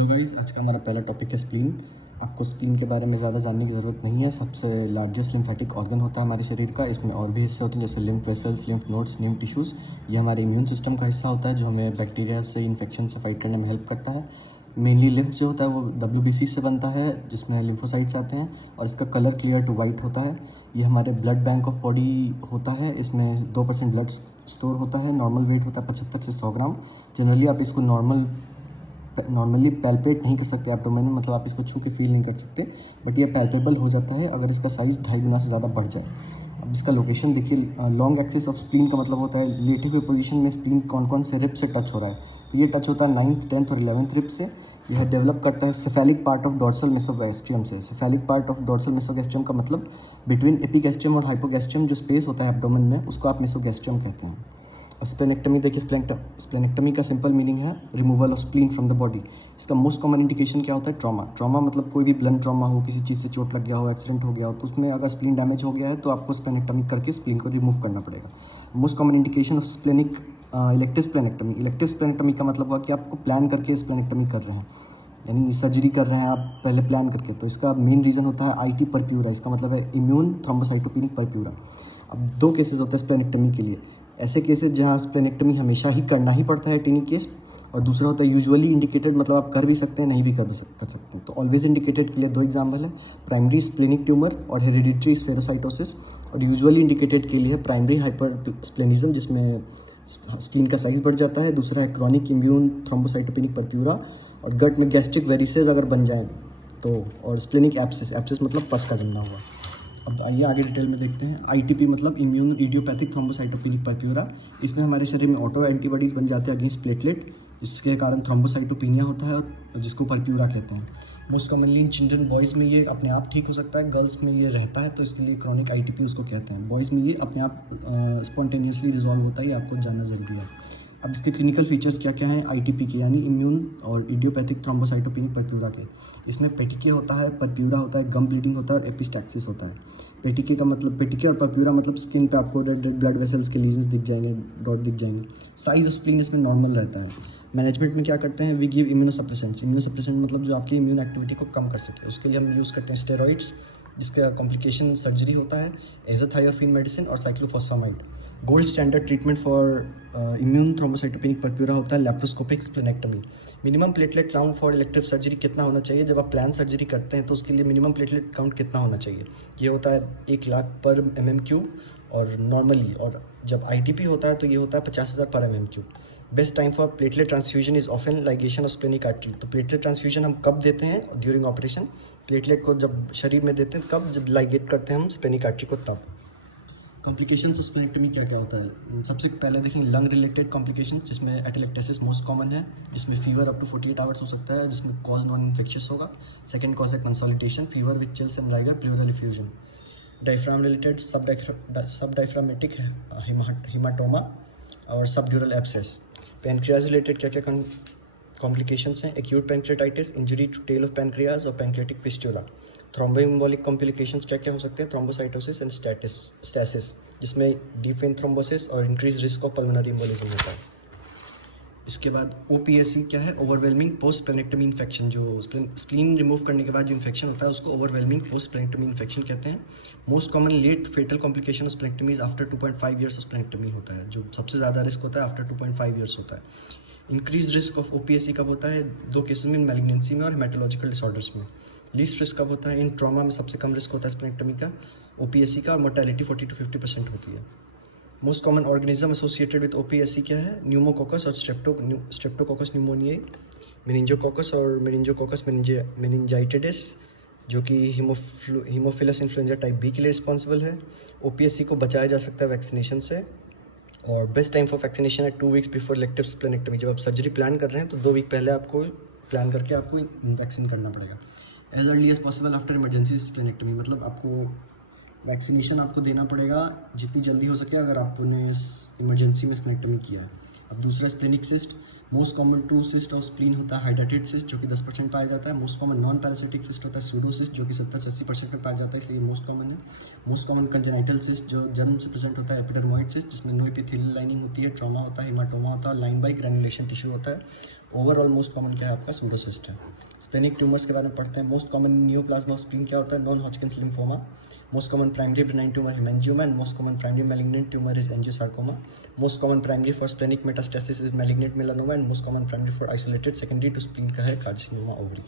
तो गाइस आज का हमारा पहला टॉपिक है स्प्लीन। आपको स्प्लीन के बारे में ज़्यादा जानने की ज़रूरत नहीं है। सबसे लार्जेस्ट लिम्फेटिक ऑर्गन होता है हमारे शरीर का। इसमें और भी हिस्से होते हैं जैसे lymph vessels, lymph nodes, lymph tissues. ये हमारे इम्यून सिस्टम का हिस्सा होता है जो हमें बैक्टीरिया से, इन्फेक्शन से फाइट करने में हेल्प करता है। मेनली लिम्फ जो होता है वो WBC से बनता है जिसमें लिम्फोसाइट्स आते हैं और इसका कलर क्लियर टू वाइट होता है। ये हमारे ब्लड बैंक ऑफ बॉडी होता है। इसमें 2% ब्लड स्टोर होता है। नॉर्मल वेट होता है 75 से 100 ग्राम। जनरली आप इसको नॉर्मली पैल्पेट नहीं कर सकते एब्डोमेन में, मतलब आप इसको छू के फील नहीं कर सकते, बट ये पैल्पेबल हो जाता है अगर इसका साइज़ 2.5 गुना से ज़्यादा बढ़ जाए। अब इसका लोकेशन देखिए। लॉन्ग एक्सिस ऑफ स्प्लीन का मतलब होता है लेटे हुए पोजीशन में स्प्लीन कौन कौन से रिब से टच हो रहा है। तो ये टच होता है 9th, 10th और 11th रिब से। यह डेवलप करता है सेफेलिक पार्ट ऑफ डॉर्सल मेसोगैस्ट्रियम से। सेफेलिक पार्ट ऑफ डॉर्सल मेसोगैस्ट्रियम का मतलब बिटवीन एपिगैस्ट्रियम और हाइपोगैस्ट्रियम जो स्पेस होता है एब्डोमेन में, उसको आप मेसोगैस्ट्रियम कहते हैं। अब स्प्लेनेक्टमी देखिए। स्प्लेनेक्टमी का सिंपल मीनिंग है removal of spleen from the body. इसका मोस्ट कॉमन इंडिकेशन क्या होता है? ट्रॉमा मतलब कोई भी ब्लंट ट्रॉमा हो, किसी चीज़ से चोट लग गया हो, एक्सीडेंट हो गया हो, तो उसमें अगर स्प्लीन डैमेज हो गया है तो आपको स्प्लेनेक्टमी करके स्प्लीन को रिमूव करना पड़ेगा। Most common indication of splenic elective splenectomy. Elective splenectomy का मतलब हुआ कि आपको प्लान करके स्प्लेनेक्टमी कर रहे हैं, यानी सर्जरी कर रहे हैं आप पहले प्लान करके। तो इसका मेन रीज़न होता है IT परप्यूरा। इसका मतलब है इम्यून थ्रोम्बोसाइटोपेनिक परप्यूरा। अब 2 केसेस होते हैं स्प्लेनेक्टमी के लिए। ऐसे केसेस जहाँ स्प्लेनेक्टमी हमेशा ही करना ही पड़ता है, टिनी केस, और दूसरा होता है यूजुअली इंडिकेटेड, मतलब आप कर भी सकते हैं, नहीं भी कर सकते हैं। तो ऑलवेज इंडिकेटेड के लिए 2 एग्जाम्पल है, प्राइमरी स्प्लेनिक ट्यूमर और हेरिडिटरी स्फेरोसाइटोसिस। और यूजुअली इंडिकेटेड के लिए प्राइमरी हाइपर स्प्लेनिज्म जिसमें स्प्लीन का साइज बढ़ जाता है। दूसरा है क्रॉनिक इम्यून थ्रोम्बोसाइटोपेनिक परप्यूरा, और गट में गैस्ट्रिक वेरिसेस अगर बन जाए तो, और स्प्लेनिक एब्सेस मतलब पस का जमना हुआ। अब आइए आगे डिटेल में देखते हैं। ITP मतलब इम्यून इडियोपैथिक थ्रोम्बोसाइटोपेनिक परप्यूरा। इसमें हमारे शरीर में ऑटो एंटीबॉडीज़ बन जाते हैं अगेंस्ट प्लेटलेट। इसके कारण थ्रोम्बोसाइटोपेनिया होता है और जिसको परप्यूरा कहते हैं। Most commonly in children, boys में ये अपने आप ठीक हो सकता है, गर्ल्स में ये रहता है, तो इसके लिए क्रॉनिक ITP उसको कहते हैं। बॉयज़ में ये अपने आप स्पॉन्टेनियसली रिजॉल्व होता है, ये आपको जानना ज़रूरी है। अब इसके क्लिनिकल फीचर्स क्या क्या हैं ITP के, यानी इम्यून और इडियोपैथिक थ्रोम्बोसाइटोपेनिक परप्यूरा के। इसमें पेटिके होता है, परप्यूरा होता है, गम ब्लीडिंग होता है और एपिस्टैक्सिस होता है। पेटिके का मतलब, पेटिके और परप्यूरा मतलब स्किन पे आपको ब्लड वेसल्स के लीजन्स दिख जाएंगे, डॉट दिख जाएंगे। साइज ऑफ स्प्लीन इसमें नॉर्मल रहता है। मैनेजमेंट में क्या करते हैं? We give immunosuppressants. इम्यूनोसप्रेसेंट मतलब जो आपकी इम्यून एक्टिविटी को कम कर सके, उसके लिए हम यूज़ करते हैं स्टेरॉइड्स, जिसका कॉम्प्लिकेशन सर्जरी होता है, एज़ाथायोफिन मेडिसिन और cyclophosphamide. Gold standard treatment for immune thrombocytopenic purpura होता है laparoscopic splenectomy. Minimum platelet count for elective surgery कितना होना चाहिए? जब आप प्लान सर्जरी करते हैं तो उसके लिए मिनिमम प्लेटलेट काउंट कितना होना चाहिए? ये होता है 1 लाख पर mm³ और नॉर्मली, और जब ITP होता है तो ये होता है 50,000 पर mm³। Best time for platelet transfusion is often ligation of splenic artery. तो प्लेटलेट ट्रांसफ्यूजन हम कब देते हैं? During operation. प्लेटलेट को जब शरीर में देते हैं कब? जब लाइगेट करते हैं हम स्प्लेनिक आर्टरी को, तब। कॉम्प्लिकेशंस ऑफ स्प्लेनेक्टमी क्या क्या होता है? सबसे पहले देखें लंग रिलेटेड कॉम्प्लिकेशंस, जिसमें एटेलेक्टेसिस मोस्ट कॉमन है, जिसमें फीवर अप टू 48 आवर्स हो सकता है, जिसमें कॉज नॉन इन्फेक्शियस होगा। सेकंड कॉज है consolidation, fever with chills and rigour, pleural effusion. Diaphragm related sub diaphragmatic haematoma और सबड्यूरल एब्सेस। पैनक्रियाज रिलेटेड क्या क्या कॉम्प्लिकेशंस हैं? Acute pancreatitis, injury to tail of pancreas और पैनक्रियाटिक फिस्टुला। थ्रोम्बोएम्बोलिक कॉम्प्लिकेशंस क्या क्या हो सकते हैं? थ्रोम्बोसाइटोसिस एंड स्टैसिस, जिसमें डीप वेन थ्रोम्बोसिस और increase risk of pulmonary embolism होता है। इसके बाद OPSC क्या है? Overwhelming post splenectomy infection. जो स्प्लीन रिमूव करने के बाद जो इन्फेक्शन होता है उसको ओवरवेलमिंग पोस्ट स्प्लेनेक्टमी इन्फेक्शन कहते हैं। Most common late fatal complication of splenectomy after 2.5 years of splenectomy होता है। जो सबसे ज़्यादा रिस्क होता है आफ्टर 2.5 ईयर्स होता है। इंक्रीज रिस्क ऑफ OPSC कब होता है? 2 केसेस में, मैलिग्नेंसी में और हेमेटोलॉजिकल डिसऑर्डर्स में। लीस्ट रिस्क कब होता है? इन ट्रॉमा में सबसे कम रिस्क होता है स्प्लेनेक्टमी का, OPSC का, और मोर्टेलिटी 40 to 50% होती है। Most common organism associated with OPSC क्या है? न्यूमोकोकस और स्ट्रेप्टोकोकस न्यूमोनियाई, मेनिंजोकोकस और मेनिंजोकोकस मेनिंजाइटिस, जो कि हीमोफिलस इन्फ्लुएंजा टाइप B के लिए रिस्पॉन्सिबल है। OPSC को बचाया जा सकता है वैक्सीनेशन से, और बेस्ट टाइम फॉर वैक्सीनेशन है 2 वीक्स बिफोर इलेक्टिव स्प्लेनेक्टमी। जब आप सर्जरी प्लान कर रहे हैं तो 2 वीक पहले आपको प्लान करके आपको वैक्सीन करना पड़ेगा। As early as possible after emergency splenectomy, मतलब आपको वैक्सीनेशन आपको देना पड़ेगा जितनी जल्दी हो सके अगर आपने इमरजेंसी में स्प्लेनेक्टमी किया है। अब दूसरा splenic cyst. Most common true cyst of spleen होता है हाइड्रेटेड सिस्ट, जो कि 10% पाया जाता है। Most common noun parasitic cyst होता है सूडोसिस्ट, जो कि 70 से 80% में पाया जाता है, इसलिए मोस्ट कॉमन है। मोस्ट कॉमन कंजेनाइटल सिस्ट जो जन्म से प्रेजेंट होता है एपिडर्मोइड सिस्ट, जिसमें नो एपिथेलियल लाइनिंग होती है, ट्रॉमा होता है, हेमाटोमा होता है, लाइन बाई ग्रैनुलेशन टिश्यू होता है। ओवरऑल मोस्ट कॉमन क्या है आपका सूडोसिस्ट है। स्प्लेनिक ट्यूमर्स के बारे में पढ़ते हैं। Most common neoplasm of spleen क्या होता है, non Hodgkin's lymphoma. Most common primary benign tumour haemangioma and most common primary malignant tumour is angiosarcoma. Most common primary for splenic metastasis is malignant melanoma and most common primary for isolated secondary to spleen का है carcinoma ovary.